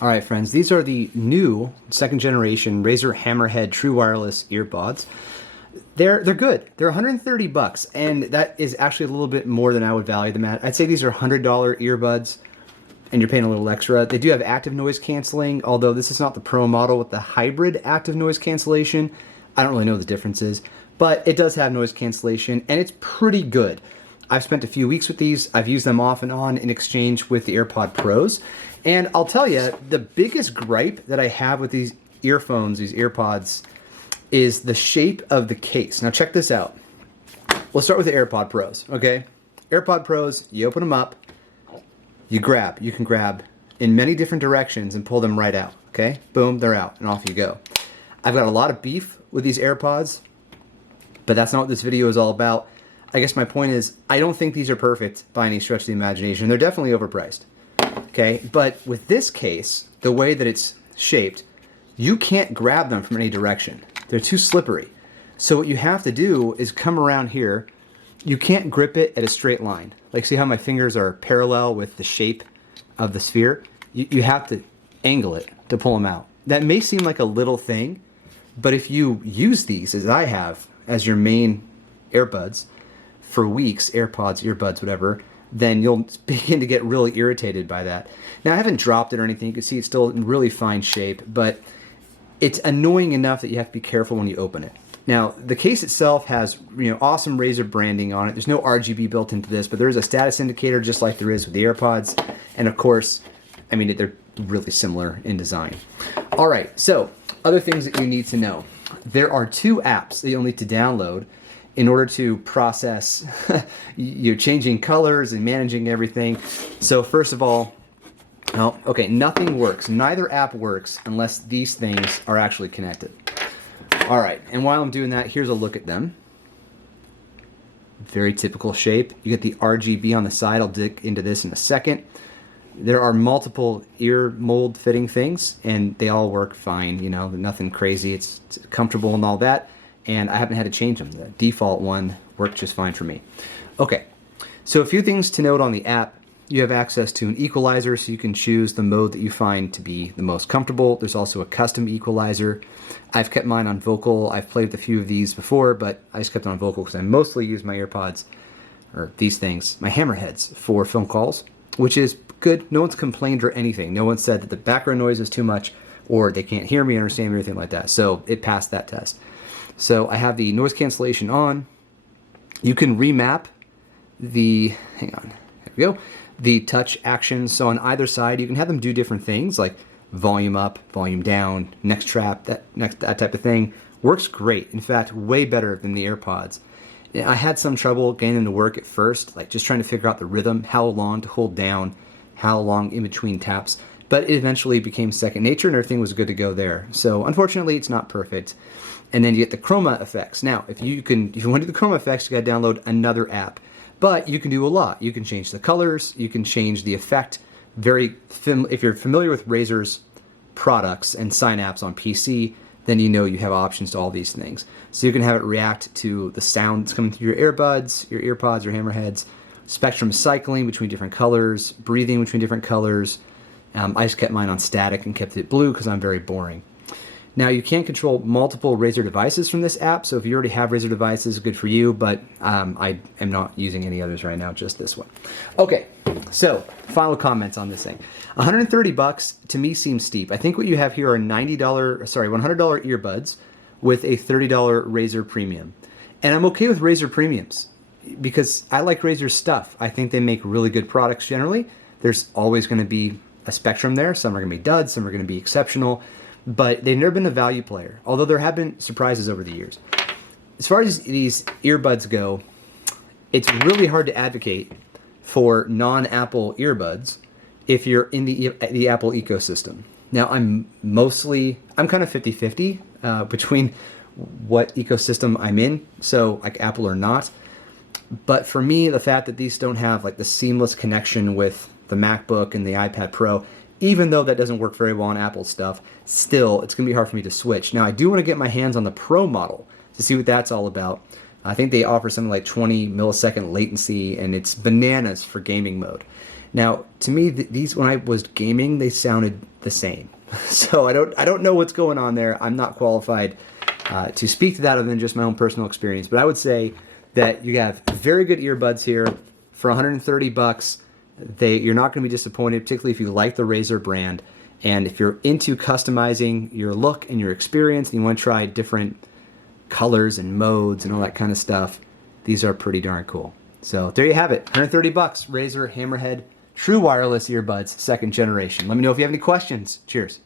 All right, friends, these are the new second generation Razer Hammerhead True Wireless earbuds. They're good. They're 130 bucks, and that is actually a little bit more than I would value them at. I'd say these are $100 earbuds, and you're paying a little extra. They do have active noise canceling, although this is not the Pro model with the hybrid active noise cancellation. I don't really know the differences, but it does have noise cancellation, and it's pretty good. I've spent a few weeks with these. I've used them off and on in exchange with the AirPod Pros. And I'll tell you, the biggest gripe that I have with these earphones, these AirPods, is the shape of the case. Now check this out. We'll start with the AirPod Pros, okay? AirPod Pros, you open them up, you grab. You can grab in many different directions and pull them right out, okay? Boom, they're out, and off you go. I've got a lot of beef with these AirPods, but that's not what this video is all about. I guess my point is, I don't think these are perfect by any stretch of the imagination. They're definitely overpriced. Okay, but with this case, the way that it's shaped, you can't grab them from any direction. They're too slippery. So what you have to do is come around here. You can't grip it at a straight line. Like, see how my fingers are parallel with the shape of the sphere? You have to angle it to pull them out. That may seem like a little thing, but if you use these, as I have, as your main earbuds for weeks, AirPods, earbuds, whatever, then you'll begin to get really irritated by that. Now, I haven't dropped it or anything. You can see it's still in really fine shape, but it's annoying enough that you have to be careful when you open it. Now, the case itself has, awesome Razer branding on it. There's no RGB built into this, but there is a status indicator just like there is with the AirPods. And of course, I mean, they're really similar in design. All right, so other things that you need to know. There are 2 apps that you'll need to download in order to process you're changing colors and managing everything. So first of all, okay, nothing works. Neither app works unless these things are actually connected. All right, and while I'm doing that, here's a look at them. Very typical shape. You get the RGB on the side. I'll dig into this in a second. There are multiple ear mold fitting things, and they all work fine. Nothing crazy. It's comfortable and all that. And I haven't had to change them. The default one worked just fine for me. Okay, so a few things to note on the app. You have access to an equalizer, so you can choose the mode that you find to be the most comfortable. There's also a custom equalizer. I've kept mine on vocal. I've played with a few of these before, but I just kept it on vocal because I mostly use my AirPods, or these things, my Hammerheads, for phone calls, which is good. No one's complained or anything. No one said that the background noise is too much, or they can't hear me, understand me, or anything like that. So it passed that test. So I have the noise cancellation on. You can remap the, hang on, there we go, the touch actions. So on either side, you can have them do different things like volume up, volume down, next trap, that type of thing. Works great. In fact, way better than the AirPods. I had some trouble getting them to work at first, like just trying to figure out the rhythm, how long to hold down, how long in between taps. But it eventually became second nature and everything was good to go there. So unfortunately, it's not perfect. And then you get the chroma effects. Now, if you want to do the chroma effects, you got to download another app. But you can do a lot. You can change the colors. You can change the effect. If you're familiar with Razer's products and sign apps on PC, then you have options to all these things. So you can have it react to the sound that's coming through your earbuds, your earpods, your Hammerheads, spectrum cycling between different colors, breathing between different colors. I just kept mine on static and kept it blue because I'm very boring. Now, you can't control multiple Razer devices from this app, so if you already have Razer devices, good for you, but I am not using any others right now, just this one. Okay, so final comments on this thing. 130 bucks to me seems steep. I think what you have here are $100 earbuds with a $30 Razer Premium. And I'm okay with Razer Premiums because I like Razer's stuff. I think they make really good products generally. There's always going to be a spectrum there. Some are going to be duds, some are going to be exceptional. But they've never been a value player, although there have been surprises over the years. As far as these earbuds go, it's really hard to advocate for non-Apple earbuds if you're in the Apple ecosystem. Now, I'm kind of 50-50 between what ecosystem I'm in, so like Apple or not. But for me, the fact that these don't have like the seamless connection with the MacBook and the iPad Pro, even though that doesn't work very well on Apple stuff, still, it's going to be hard for me to switch. Now, I do want to get my hands on the Pro model to see what that's all about. I think they offer something like 20 millisecond latency, and it's bananas for gaming mode. Now, to me, these, when I was gaming, they sounded the same. So I don't know what's going on there. I'm not qualified to speak to that other than just my own personal experience. But I would say that you have very good earbuds here for $130. You're not going to be disappointed, particularly if you like the Razer brand. And if you're into customizing your look and your experience and you want to try different colors and modes and all that kind of stuff, these are pretty darn cool. So there you have it, $130, Razer Hammerhead True Wireless Earbuds, 2nd generation. Let me know if you have any questions. Cheers.